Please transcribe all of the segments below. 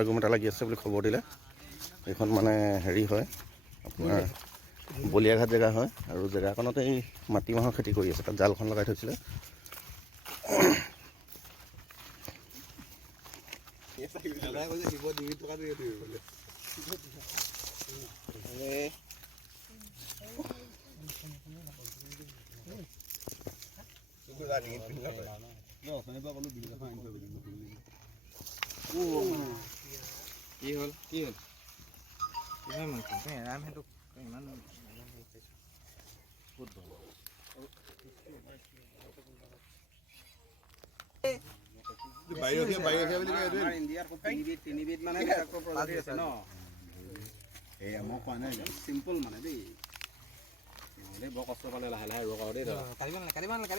Motor গুম এটা লাগি আছে বুলি খবৰ দিলে। এইখন মানে হেৰি হয় আপোনাৰ বলিয়াঘাট জেগা হয় আৰু জেগাখনতে এই মাটিমাহৰ খেতি কৰি আছে। তাত জালখন লগাই থৈছিলে। কি হ'ল ৰাম সেইটো ইমান ইণ্ডিয়াৰ তিনিবিধ মানে প্ৰজাতি আছে ন। মই কোৱা নাই চিম্পল মানে দেই বৰ কষ্ট পালে লাহে লাহে ৰোগ দেই কাটিব নালাগে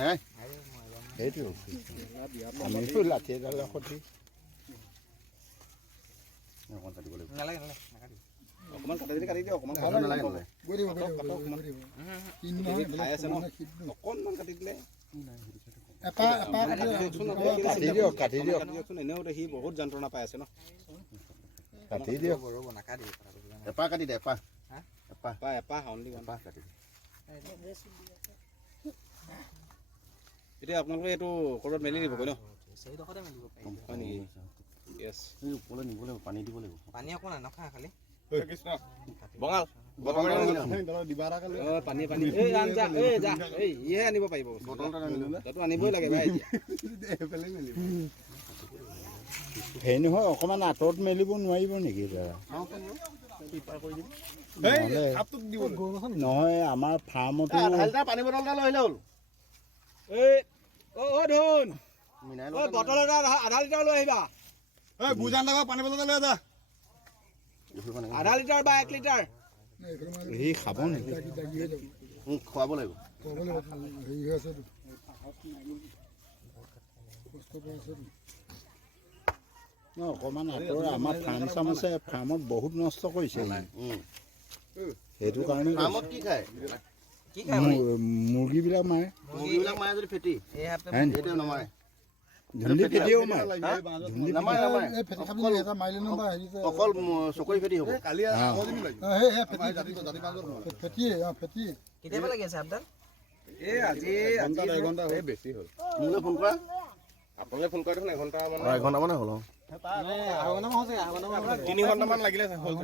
নাই সেইটো আমিতো লাঠি এডাল সতি অকণমান কাটি যদি কাটি দিয়ক অকণমান অকণমান কাটি দিলে এনেও সি বহুত যন্ত্ৰণা পাই আছে ন। কাটি দিয়ক এপাহ কাটি দে এপাহ কাটি এতিয়া আপোনালোকে এইটো ক'ৰবাত মেলি দিব ন? হয় নেকি? ওপৰলৈ নিব লাগিব, পানী দিব লাগিব। পানী অকণমান নখা খালি ইহে আনিব পাৰিব বটলটো আনিবই লাগে ভাই। হেৰি নহয় অকণমান আঁতৰত মেলিব নোৱাৰিব নেকি নহয় আমাৰ ফাৰ্মতো পানী বটল এটা লৈ আহিলে হ'ল। বটল এটা আধা লিটাৰ লৈ আহিবা। বুজান লগা পানী বটল লৈ যা আধা লিটাৰ বা 1 লিটাৰ। সি খাব নেকি? খুৱাব লাগিব। অকণমান আঁতৰ আমাৰ ফাৰ্ম চাম আছে, ফাৰ্মত বহুত নষ্ট কৰিছে। সেইটো কাৰণে কি খায় মুৰ্গীবিলাক মাৰে যদি ফেটি নমাৰে ধুন্দি ফেটিও মাৰে। অকল চকৰি ফেটি হ'ব। কেতিয়াবা লাগি আছে আপডাল বেছি হ'ল। মোলৈ ফোন কৰা, আপোনালোকে ফোন কৰা দেখোন এঘণ্টামান হ'ল। 3 ঘণ্টামান লাগিলে হ'ল।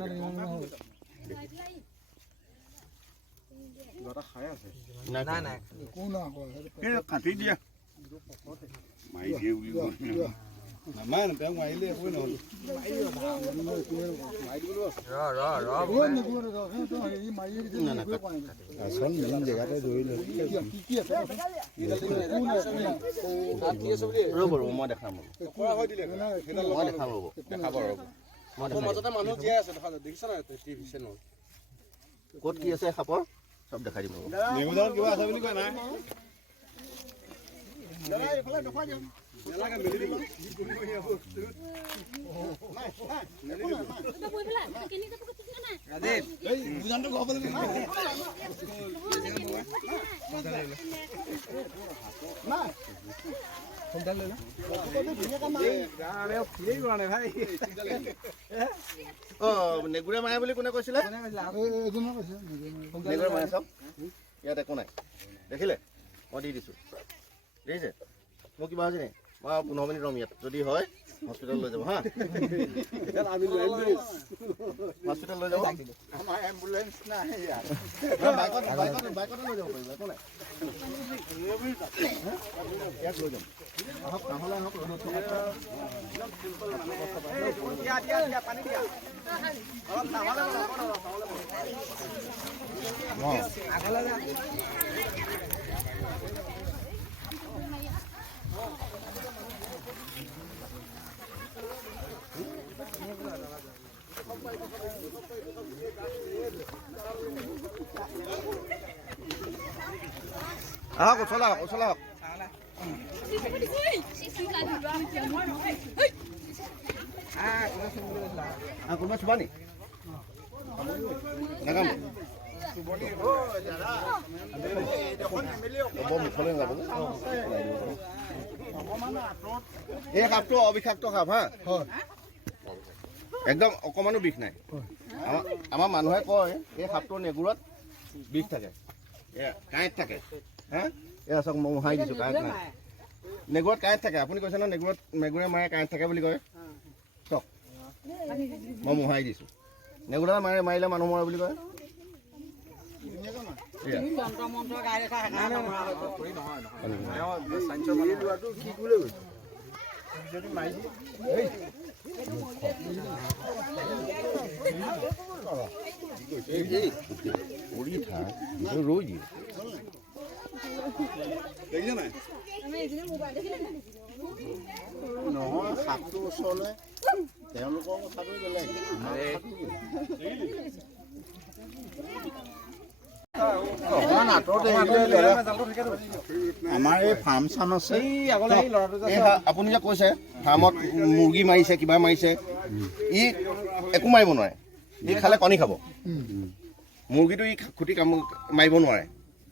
কাটি দিয়া মাৰি দিয়ে মাৰিলে একোৱে নহ'ল। আচল মেইন জেগাতে ধৰিলে ৰ'ব মই দেখাম মাজতে মানুহ জীয়াই আছে দেখিছ নাই টিভি চেনেল ক'ত কি আছে সাপৰ চব দেখাই দিব। কিবা আছে বুলি কয় নাই নেগুৰে মাৰে বুলি কোনে কৈছিলে? নেগুৰে মাৰে চব ইয়াত একো নাই দেখিলে মই দি দিছোঁ। দেখিছে মোৰ কিবা হৈছে নি? মই 15 মিনিট ৰ'ম ইয়াত, যদি হয় হস্পিটেল লৈ যাব হা। হস্পিটেল লৈ যাব আমাৰ এম্বুলেঞ্চ নাই বাইকতে লৈ যাব পাৰিব একো নাই। ইয়াক লৈ যাম আহক কামলৈ আহক ৰ'দত আহক ওচৰলৈ আহক ওচৰলৈ আহক। কোনোবা চুবা নি নাগাম মুখলৈ নাযাব। এই সাপটো অবিষাক্ত সাপ হা একদম অকণমানো বিষ নাই আমাৰ মানুহে কয় এই সাপটোৰ নেগুৰত বিষ থাকে কাঁইট থাকে হা এয়া চাওক মই মোহাৰি দিছোঁ কাঁইট নাই নেগুৰত কাঁইট থাকে আপুনি কৈছে ন নেগুৰত মেগুৰে মাৰে কাঁইট থাকে বুলি কয় চাওক মই মোহাৰি দিছোঁ নেগুৰে মাৰিলে মানুহ মৰে বুলি কয় ৰৈ দিয়ে নহয় সাপটোৰ ওচৰলৈ তেওঁলোকৰ কথাটো বেলেগ আমাৰ এই ফাৰ্ম চাৰ্ম আছে আপুনি যে কৈছে ফাৰ্মত মুৰ্গী মাৰিছে কিবা মাৰিছে ই একো মাৰিব নোৱাৰে ই খালে কণী খাব মুৰ্গীটো ই খুটি মাৰিব নোৱাৰে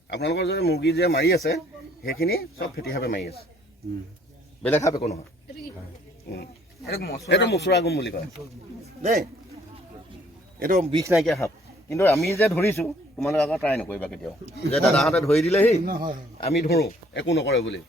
আপোনালোকৰ যদি মুৰ্গী যে মাৰি আছে সেইখিনি চব ফেটি সাপে মাৰি আছে বেলেগ সাপ একো নহয় এইটো মচুৰাগুম বুলি কয় দেই এইটো বিষ নাইকিয়া সাপ কিন্তু আমি যে ধৰিছোঁ তোমালোকে আকৌ ট্ৰাই নকৰিবা কেতিয়াও যে দাদাহঁতে ধৰি দিলেহি আমি ধৰোঁ একো নকৰে বুলি